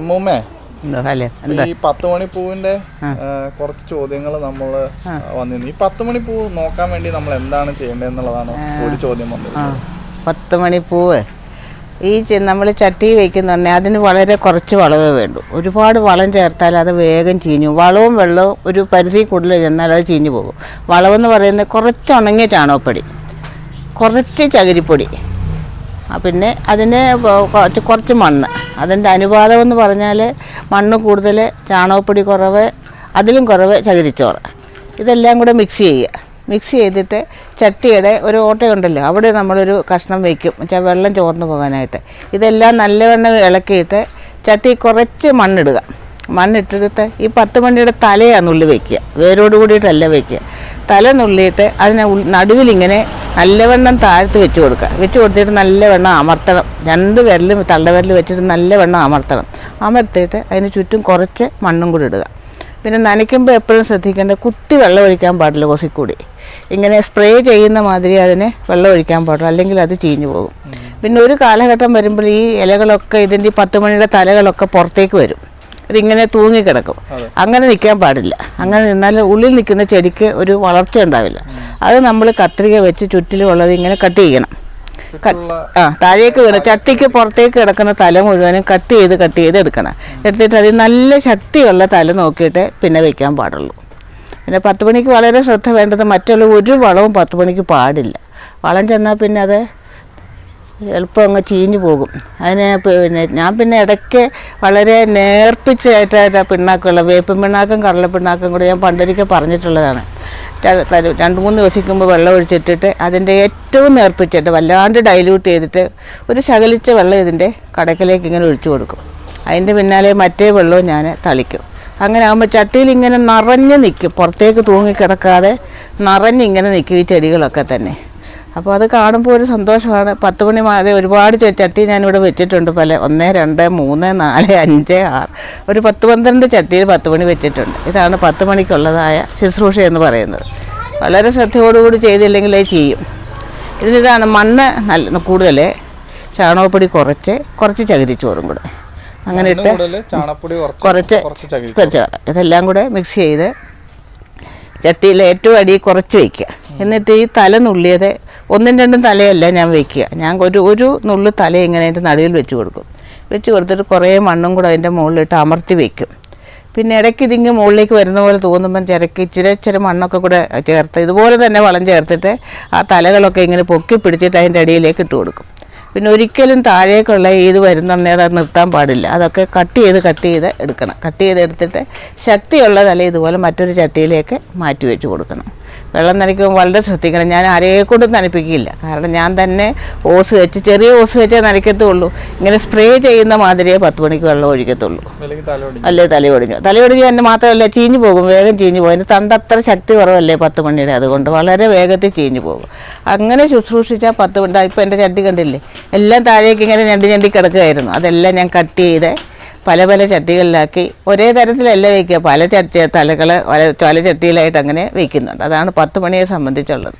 അമ്മൂമ്മേ, ഈ 10 മണി പൂവിന്റെ കുറച്ച് ചോദ്യങ്ങൾ നമ്മൾ വന്നിരുന്നു. ഈ 10 മണി പൂവ് നോക്കാൻ വേണ്ടി നമ്മൾ എന്താണ് ചെയ്യേണ്ടതെന്നുള്ളതാണ് ഒരു ചോദ്യം വന്നത്. 10 മണി പൂവ് ഈ നമ്മൾ ചട്ടി വയ്ക്കുന്നുണ്ടെ അതിന് വളരെ കുറച്ച് വളവേ വേണ്ടൂ. ഒരുപാട് വളം ചേർത്താൽ അത് വേഗം ചീഞ്ഞു. വളവും വെള്ളവും ഒരു പരിധി കൂടുതൽ ചെന്നാൽ അത് ചീഞ്ഞു പോകും. വളമെന്ന് പറയുന്നത് കുറച്ച് ഉണങ്ങിയ ചാണകപ്പൊടി, കുറച്ച് ചകിരിപ്പൊടി, പിന്നെ അതിന് കുറച്ച് മണ്ണ്. അതിൻ്റെ അനുപാതം എന്ന് പറഞ്ഞാൽ മണ്ണ് കൂടുതൽ, ചാണകപ്പൊടി കുറവ്, അതിലും കുറവ് ചകിരിച്ചോറ്. ഇതെല്ലാം കൂടെ മിക്സ് ചെയ്യുക. മിക്സ് ചെയ്തിട്ട് ചട്ടിയുടെ ഒരു ഓട്ടയുണ്ടല്ലോ, അവിടെ നമ്മളൊരു കഷ്ണം വയ്ക്കും, വെച്ചാൽ വെള്ളം ചോർന്ന് പോകാനായിട്ട്. ഇതെല്ലാം നല്ലവണ്ണം ഇളക്കിയിട്ട് ചട്ടി കുറച്ച് മണ്ണിടുക. മണ്ണിട്ടെടുത്ത് ഈ 10 മണിയുടെ തലയാണ് നുള്ളി വയ്ക്കുക, വേരോട് കൂടിയിട്ടല്ല വയ്ക്കുക. തല നുള്ളിയിട്ട് അതിനെ നടുവിലിങ്ങനെ നല്ലവണ്ണം താഴ്ത്ത് വെച്ച് കൊടുക്കുക. വെച്ച് കൊടുത്തിട്ട് നല്ലവണ്ണം അമർത്തണം. 2 വിരലും തള്ളവിരൽ വെച്ചിട്ട് നല്ലവണ്ണം അമർത്തണം. അമർത്തിയിട്ട് അതിന് ചുറ്റും കുറച്ച് മണ്ണും കൂടി ഇടുക. പിന്നെ നനയ്ക്കുമ്പോൾ എപ്പോഴും ശ്രദ്ധിക്കേണ്ടത് കുത്തി വെള്ളം ഒഴിക്കാൻ പാടില്ല. കൊസിക്കൂടി ഇങ്ങനെ സ്പ്രേ ചെയ്യുന്ന മാതിരി അതിനെ വെള്ളം ഒഴിക്കാൻ പാടില്ല, അല്ലെങ്കിൽ അത് ചീഞ്ഞു പോകും. പിന്നെ ഒരു കാലഘട്ടം വരുമ്പോൾ ഈ ഇലകളൊക്കെ ഇതിൻ്റെ 10 മണിയുടെ തലകളൊക്കെ പുറത്തേക്ക് വരും. ഇതിങ്ങനെ തൂങ്ങിക്കിടക്കും. അങ്ങനെ നിൽക്കാൻ പാടില്ല. അങ്ങനെ നിന്നാൽ ഉള്ളിൽ നിൽക്കുന്ന ചെടിക്ക് ഒരു വളർച്ച ഉണ്ടാവില്ല. അത് നമ്മൾ കത്രിക വെച്ച് ചുറ്റിലുള്ളത് ഇങ്ങനെ കട്ട് ചെയ്യണം. താഴേക്ക് വീണ് ചട്ടിക്ക് പുറത്തേക്ക് കിടക്കുന്ന തല മുഴുവനും കട്ട് ചെയ്ത് എടുക്കണം. എടുത്തിട്ട് അതിൽ നല്ല ശക്തിയുള്ള തല നോക്കിയിട്ട് പിന്നെ വയ്ക്കാൻ പാടുള്ളൂ. പിന്നെ 10 മണിക്ക് വളരെ ശ്രദ്ധ വേണ്ടത് മറ്റുള്ള ഒരു വളവും 10 മണിക്ക് പാടില്ല. വളം ചെന്നാൽ പിന്നെ അത് എളുപ്പം അങ്ങ് ചീഞ്ഞു പോകും. അതിന് പിന്നെ ഞാൻ പിന്നെ ഇടയ്ക്ക് വളരെ നേർപ്പിച്ചായിട്ട് പിണ്ണാക്കുള്ള വേപ്പിൻ പിണ്ണാക്കും കടലപ്പിണ്ണാക്കും കൂടെ ഞാൻ പണ്ടൊരിക്കൽ പറഞ്ഞിട്ടുള്ളതാണ്. 2-3 ദിവസിക്കുമ്പോൾ വെള്ളം ഒഴിച്ചിട്ടിട്ട് അതിൻ്റെ ഏറ്റവും നേർപ്പിച്ചിട്ട് വല്ലാണ്ട് ഡൈല്യൂട്ട് ചെയ്തിട്ട് ഒരു ശകലിച്ച വെള്ളം ഇതിൻ്റെ കടക്കിലേക്ക് ഇങ്ങനെ ഒഴിച്ചു കൊടുക്കും. അതിൻ്റെ പിന്നാലെ മറ്റേ വെള്ളവും ഞാൻ തളിക്കും. അങ്ങനെ ആകുമ്പോൾ ചട്ടിയിൽ ഇങ്ങനെ നിറഞ്ഞ് നിൽക്കും, പുറത്തേക്ക് തൂങ്ങിക്കിടക്കാതെ നിറഞ്ഞിങ്ങനെ നിൽക്കും ഈ ചെടികളൊക്കെ തന്നെ. അപ്പോൾ അത് കാണുമ്പോൾ ഒരു സന്തോഷമാണ്. 10 മണി മാതെ ഒരുപാട് ചട്ടി ഞാനിവിടെ വെച്ചിട്ടുണ്ട്. പല 1, 2, 3, 4, 5, 6 ഒരു 10-12 ചട്ടിയിൽ 10 മണി വെച്ചിട്ടുണ്ട്. ഇതാണ് 10 മണിക്കുള്ളതായ ശുശ്രൂഷ എന്ന് പറയുന്നത്. വളരെ ശ്രദ്ധയോടുകൂടി ചെയ്തില്ലെങ്കിൽ അത് ചെയ്യും. ഇതിതാണ് മണ്ണ് നല്ല കൂടുതൽ, ചാണകപ്പൊടി കുറച്ച് ചകിരിച്ചോറും കൂടെ അങ്ങനെ ഇട്ട് കുറച്ച് ഇതെല്ലാം കൂടെ മിക്സ് ചെയ്ത് ചട്ടിയിൽ ഏറ്റവും അടി കുറച്ച് വയ്ക്കുക. എന്നിട്ട് ഈ തല നുള്ളിയത് 1-2 തലയല്ല ഞാൻ വയ്ക്കുക. ഞാൻ ഒരു നുള്ളു തല ഇങ്ങനെ അതിൻ്റെ നടുവിൽ വെച്ച് കൊടുക്കും. വെച്ച് കൊടുത്തിട്ട് കുറേ മണ്ണും കൂടെ അതിൻ്റെ മുകളിലിട്ട് അമർത്തി വയ്ക്കും. പിന്നെ ഇടയ്ക്ക് ഇതിങ്ങ് മുകളിലേക്ക് വരുന്ന പോലെ തോന്നുമ്പം ഇച്ചിരി മണ്ണൊക്കെ കൂടെ ചേർത്ത് ഇതുപോലെ തന്നെ വളം ചേർത്തിട്ട് ആ തലകളൊക്കെ ഇങ്ങനെ പൊക്കി പിടിച്ചിട്ട് അതിൻ്റെ അടിയിലേക്ക് ഇട്ട് കൊടുക്കും. പിന്നെ ഒരിക്കലും താഴേക്കുള്ള ഇത് വരുന്നുണ്ടെങ്കിൽ അത് നിർത്താൻ പാടില്ല. അതൊക്കെ കട്ട് ചെയ്ത് എടുക്കണം. കട്ട് ചെയ്തെടുത്തിട്ട് ശക്തിയുള്ള തല ഇതുപോലെ മറ്റൊരു ചട്ടിയിലേക്ക് മാറ്റി വെച്ച് കൊടുക്കണം. വെള്ളം നനയ്ക്കുമ്പോൾ വളരെ ശ്രദ്ധിക്കണം. ഞാൻ ആരെക്കൊണ്ടും നനപ്പിക്കില്ല. കാരണം ഞാൻ തന്നെ ചെറിയ ഓസ് വെച്ചേ നനയ്ക്കത്തുള്ളൂ. ഇങ്ങനെ സ്പ്രേ ചെയ്യുന്ന മാതിരിയേ 10 മണിക്ക് വെള്ളം ഒഴിക്കത്തുള്ളൂ. അല്ലേ തലയൊടിഞ്ഞ് തന്നെ മാത്രമല്ല ചീഞ്ഞു പോകും, വേഗം ചീഞ്ഞു പോകും. അതിന് തണ്ട് അത്ര ശക്തി കുറവല്ലേ 10 മണിയുടെ, അതുകൊണ്ട് വളരെ വേഗത്തിൽ ചീഞ്ഞു പോകും. അങ്ങനെ ശുശ്രൂഷിച്ചാൽ 10 മണി. ഇപ്പോൾ എൻ്റെ ചട്ടി കണ്ടില്ലേ, എല്ലാം താഴേക്ക് ഇങ്ങനെ ഞണ്ടി കിടക്കുകയായിരുന്നു. അതെല്ലാം ഞാൻ കട്ട് ചെയ്ത് പല ചട്ടികളിലാക്കി ഒരേ തരത്തിലല്ല വയ്ക്കുക. പല ചട്ടികൾ പല ചട്ടിയിലായിട്ട് അങ്ങനെ വയ്ക്കുന്നുണ്ട്. അതാണ് 10 മണിയെ സംബന്ധിച്ചുള്ളത്.